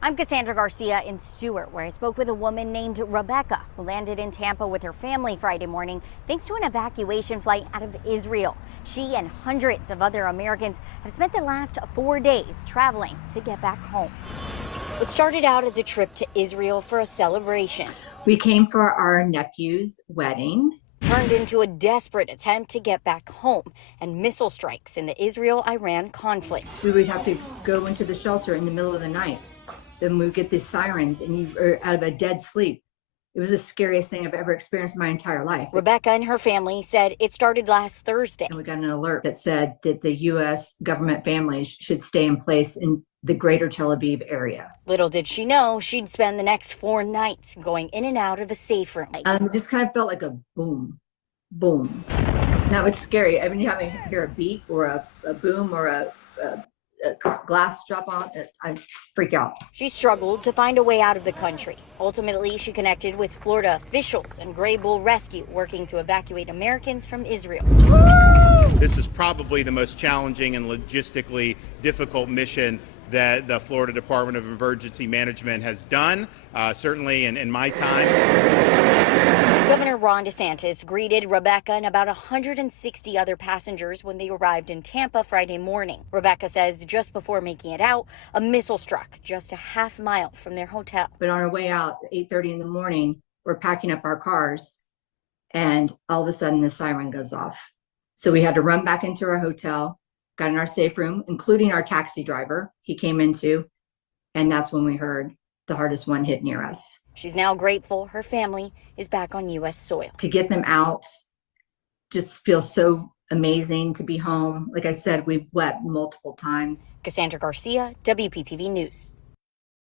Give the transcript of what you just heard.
I'm Cassandra Garcia in Stuart, where I spoke with a woman named Rebecca, who landed in Tampa with her family Friday morning thanks to an evacuation flight out of Israel. She and hundreds of other Americans have spent the last 4 days traveling to get back home. It started out as a trip to Israel for a celebration. We came for our nephew's wedding. Turned into a desperate attempt to get back home and missile strikes in the Israel-Iran conflict. We would have to go into the shelter in the middle of the night. Then we would get these sirens and you are out of a dead sleep. It was the scariest thing I've ever experienced in my entire life. Rebecca and her family said it started last Thursday. And we got an alert that said that the U.S. government families should stay in place in the greater Tel Aviv area. Little did she know she'd spend the next 4 nights going in and out of a safe room. It just kind of felt like a boom, boom. Now it's scary. Every time I hear a beep or a boom or a glass drop on, I freak out. She struggled to find a way out of the country. Ultimately, she connected with Florida officials and Gray Bull Rescue, working to evacuate Americans from Israel. This was probably the most challenging and logistically difficult mission that the Florida Department of Emergency Management has done, certainly in my time. Governor Ron DeSantis greeted Rebecca and about 160 other passengers when they arrived in Tampa Friday morning. Rebecca says just before making it out, a missile struck just a half mile from their hotel. But on our way out, 8:30 in the morning, we're packing up our cars, and all of a sudden the siren goes off. So we had to run back into our hotel, got in our safe room, including our taxi driver. He came into, and that's when we heard the hardest one hit near us. She's now grateful her family is back on U.S. soil. To get them out just feels so amazing to be home. Like I said, we've wept multiple times. Cassandra Garcia, WPTV News.